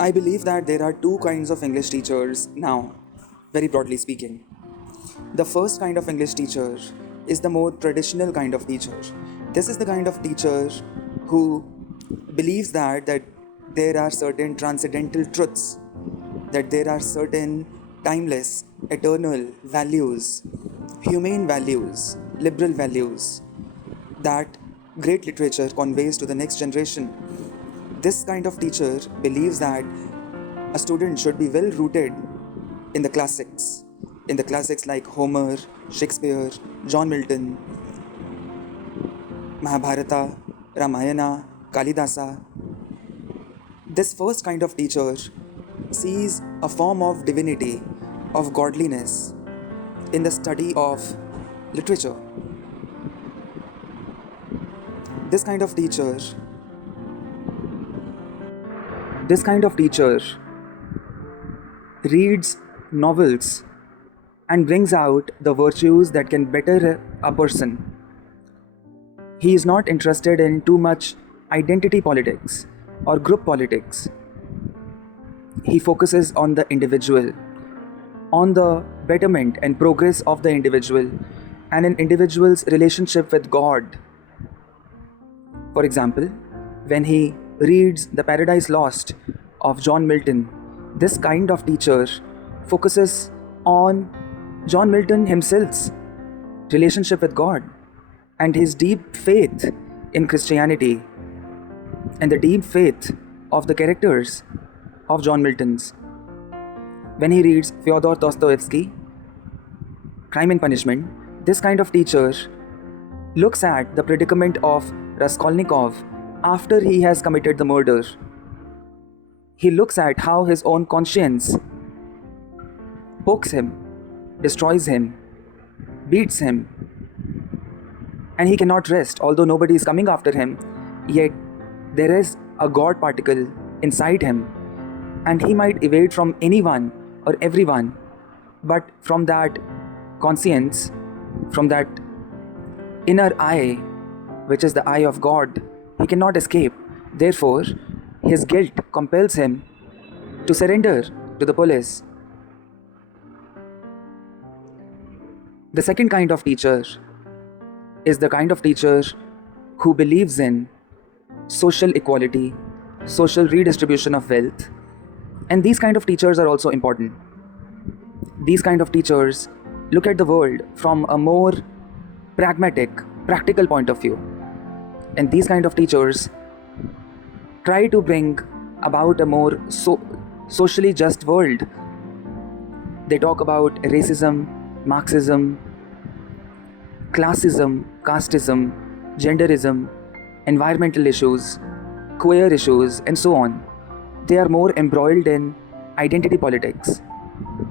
I believe that there are two kinds of English teachers now, very broadly speaking. The first kind of English teacher is the more traditional kind of teacher. This is the kind of teacher who believes that there are certain transcendental truths, that there are certain timeless, eternal values, humane values, liberal values that great literature conveys to the next generation. This kind of teacher believes that a student should be well rooted in the classics like Homer, Shakespeare, John Milton, Mahabharata, Ramayana, Kalidasa. This first kind of teacher sees a form of divinity, of godliness in the study of literature. This kind of teacher, this kind of teacher reads novels and brings out the virtues that can better a person. He is not interested in too much identity politics or group politics. He focuses on the individual, on the betterment and progress of the individual, and an individual's relationship with God. For example, when he reads The Paradise Lost of John Milton, this kind of teacher focuses on John Milton himself's relationship with God and his deep faith in Christianity and the deep faith of the characters of John Milton's. When he reads Fyodor Dostoevsky, Crime and Punishment, this kind of teacher looks at the predicament of Raskolnikov after he has committed the murder. He looks at how his own conscience pokes him, destroys him, beats him, and he cannot rest. Although nobody is coming after him, yet there is a God particle inside him, and he might evade from anyone or everyone, but from that conscience, from that inner eye, which is the eye of God, he cannot escape. Therefore, his guilt compels him to surrender to the police. The second kind of teacher is the kind of teacher who believes in social equality, social redistribution of wealth, and these kind of teachers are also important. These kind of teachers look at the world from a more pragmatic, practical point of view. And these kind of teachers try to bring about a more socially just world. They talk about racism, Marxism, classism, casteism, genderism, environmental issues, queer issues, and so on. They are more embroiled in identity politics.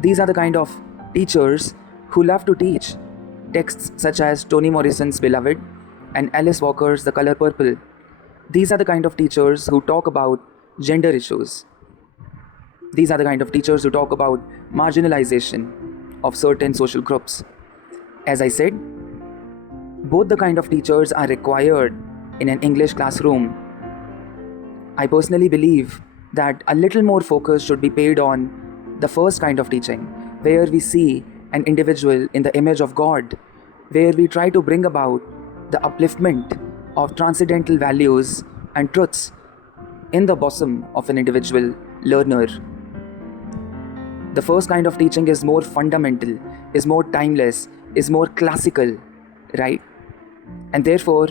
These are the kind of teachers who love to teach texts such as Toni Morrison's Beloved and Alice Walker's The Color Purple. These are the kind of teachers who talk about gender issues. These are the kind of teachers who talk about marginalization of certain social groups. As I said, both the kind of teachers are required in an English classroom. I personally believe that a little more focus should be paid on the first kind of teaching, where we see an individual in the image of God, where we try to bring about the upliftment of transcendental values and truths in the bosom of an individual learner. The first kind of teaching is more fundamental, is more timeless, is more classical, right? And therefore,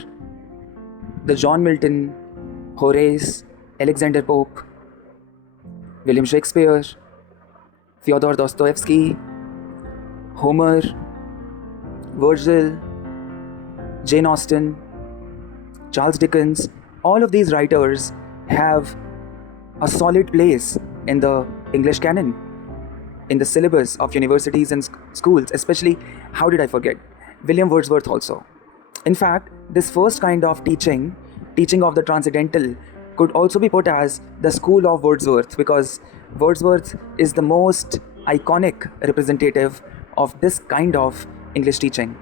the John Milton, Horace, Alexander Pope, William Shakespeare, Fyodor Dostoevsky, Homer, Virgil, Jane Austen, Charles Dickens, all of these writers have a solid place in the English canon, in the syllabus of universities and schools, especially, how did I forget, William Wordsworth also. In fact, this first kind of teaching of the transcendental, could also be put as the school of Wordsworth, because Wordsworth is the most iconic representative of this kind of English teaching.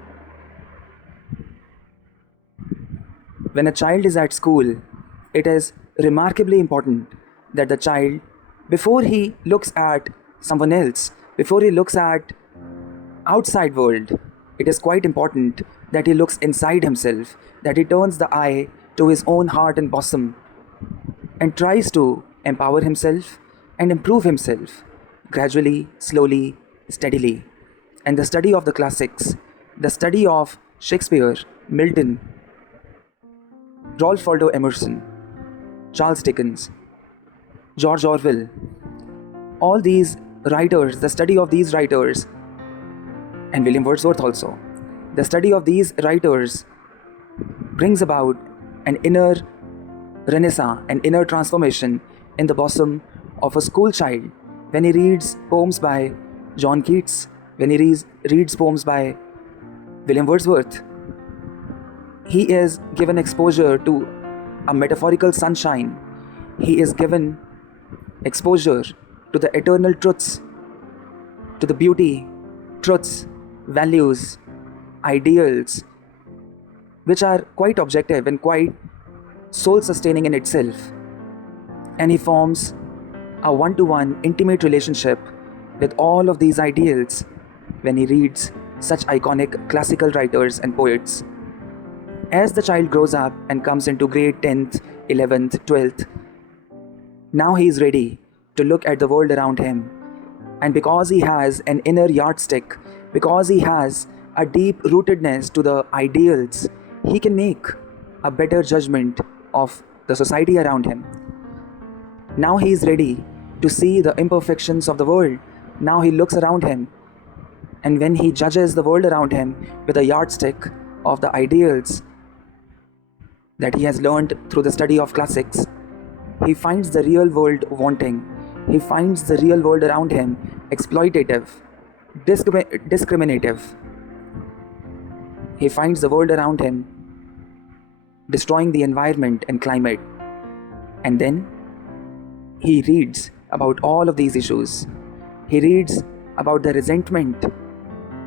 When a child is at school, it is remarkably important that the child Before he looks at someone else, before he looks at outside world, it is quite important that he looks inside himself, that he turns the eye to his own heart and bosom and tries to empower himself and improve himself gradually, slowly, steadily. And the study of the classics, the study of Shakespeare, Milton, Ralph Waldo Emerson, Charles Dickens, George Orwell, all these writers, the study of these writers, and William Wordsworth also, the study of these writers brings about an inner renaissance, an inner transformation in the bosom of a school child when he reads poems by John Keats, when he reads poems by William Wordsworth. He is given exposure to a metaphorical sunshine. He is given exposure to the eternal truths, to the beauty, truths, values, ideals, which are quite objective and quite soul-sustaining in itself. And he forms a one-to-one intimate relationship with all of these ideals when he reads such iconic classical writers and poets. As the child grows up and comes into grade 10th, 11th, 12th, now he is ready to look at the world around him. And because he has an inner yardstick, because he has a deep rootedness to the ideals, he can make a better judgment of the society around him. Now he is ready to see the imperfections of the world. Now he looks around him, and when he judges the world around him with a yardstick of the ideals that he has learned through the study of classics, he finds the real world wanting. He finds the real world around him exploitative, discriminative. He finds the world around him destroying the environment and climate. And then he reads about all of these issues. He reads about the resentment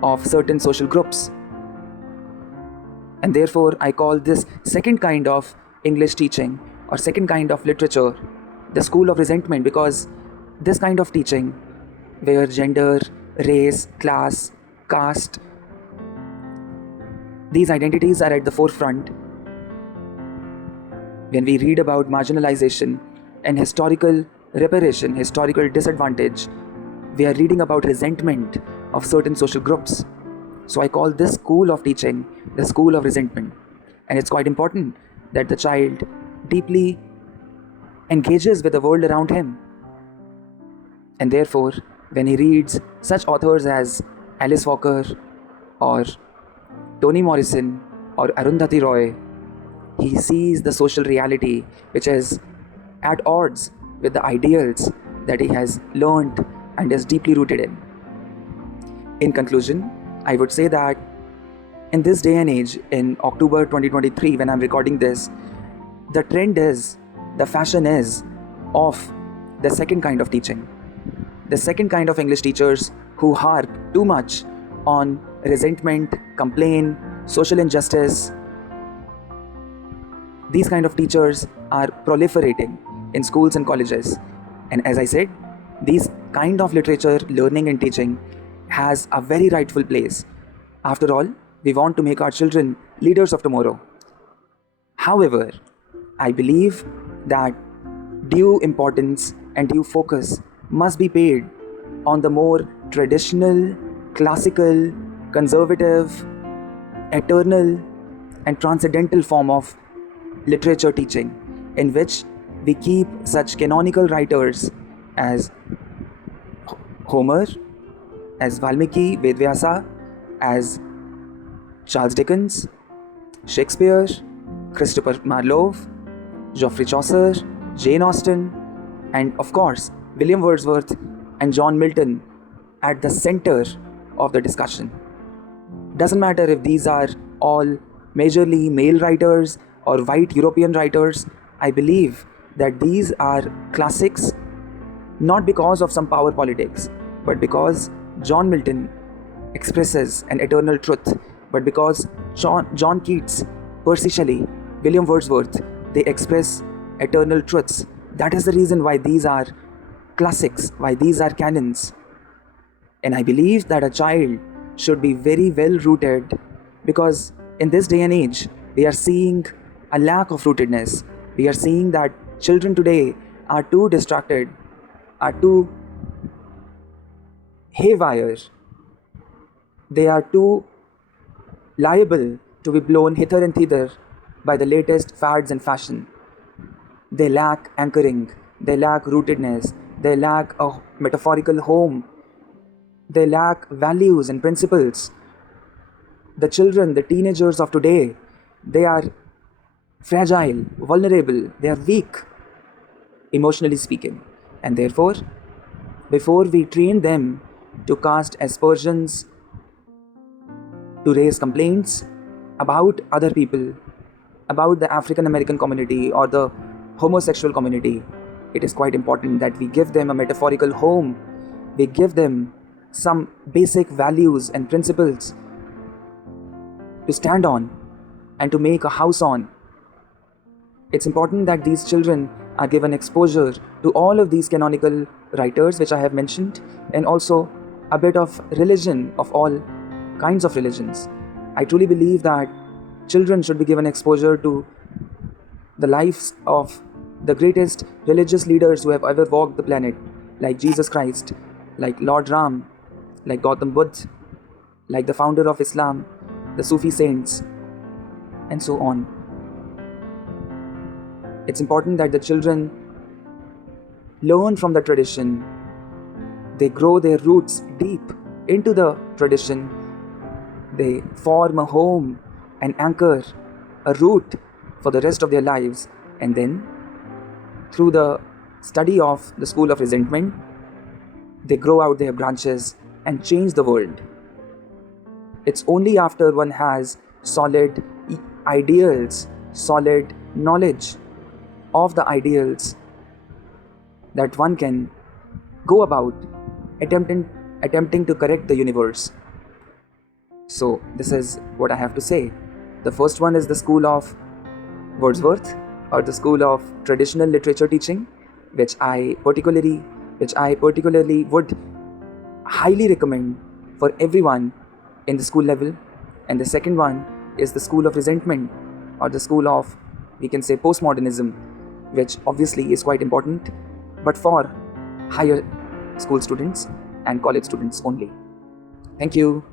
of certain social groups. And therefore, I call this second kind of English teaching or second kind of literature the school of resentment, because this kind of teaching, where gender, race, class, caste, these identities are at the forefront. When we read about marginalization and historical reparation, historical disadvantage, we are reading about resentment of certain social groups. So I call this school of teaching the school of resentment. And it's quite important that the child deeply engages with the world around him. And therefore, when he reads such authors as Alice Walker or Toni Morrison or Arundhati Roy, he sees the social reality which is at odds with the ideals that he has learned and is deeply rooted in. In conclusion, I would say that in this day and age, in October 2023, when I'm recording this, the trend is, the fashion is of the second kind of teaching. The second kind of English teachers who harp too much on resentment, complaint, social injustice. These kind of teachers are proliferating in schools and colleges. And as I said, these kind of literature, learning and teaching has a very rightful place. After all, we want to make our children leaders of tomorrow. However, I believe that due importance and due focus must be paid on the more traditional, classical, conservative, eternal and transcendental form of literature teaching, in which we keep such canonical writers as Homer, as Valmiki, Vedvyasa, as Charles Dickens, Shakespeare, Christopher Marlowe, Geoffrey Chaucer, Jane Austen, and of course William Wordsworth and John Milton at the center of the discussion. Doesn't matter if these are all majorly male writers or white European writers, I believe that these are classics not because of some power politics, but because John Milton expresses an eternal truth, but because John Keats, Percy Shelley, William Wordsworth, they express eternal truths. That is the reason why these are classics, why these are canons. And I believe that a child should be very well rooted, because in this day and age, we are seeing a lack of rootedness. We are seeing that children today are too distracted, are too haywire. They are too liable to be blown hither and thither by the latest fads and fashion. They lack anchoring, they lack rootedness, they lack a metaphorical home, they lack values and principles. The children, the teenagers of today, they are fragile, vulnerable, they are weak, emotionally speaking. And therefore, before we train them to cast aspersions, to raise complaints about other people, about the African American community or the homosexual community, it is quite important that we give them a metaphorical home. We give them some basic values and principles to stand on and to make a house on. It's important that these children are given exposure to all of these canonical writers which I have mentioned, and also a bit of religion, of all kinds of religions. I truly believe that children should be given exposure to the lives of the greatest religious leaders who have ever walked the planet, like Jesus Christ, like Lord Ram, like Gautam Buddha, like the founder of Islam, the Sufi saints, and so on. It's important that the children learn from the tradition. They grow their roots deep into the tradition. They form a home, an anchor, a root for the rest of their lives. And then, through the study of the school of resentment, they grow out their branches and change the world. It's only after one has solid ideals, solid knowledge of the ideals, that one can go about attempting to correct the universe. So this is what I have to say. The first one is the school of Wordsworth, or the school of traditional literature teaching, which I particularly would highly recommend for everyone in the school level. And the second one is the school of resentment, or the school of, we can say, postmodernism, which obviously is quite important, but for higher school students and college students only. Thank you.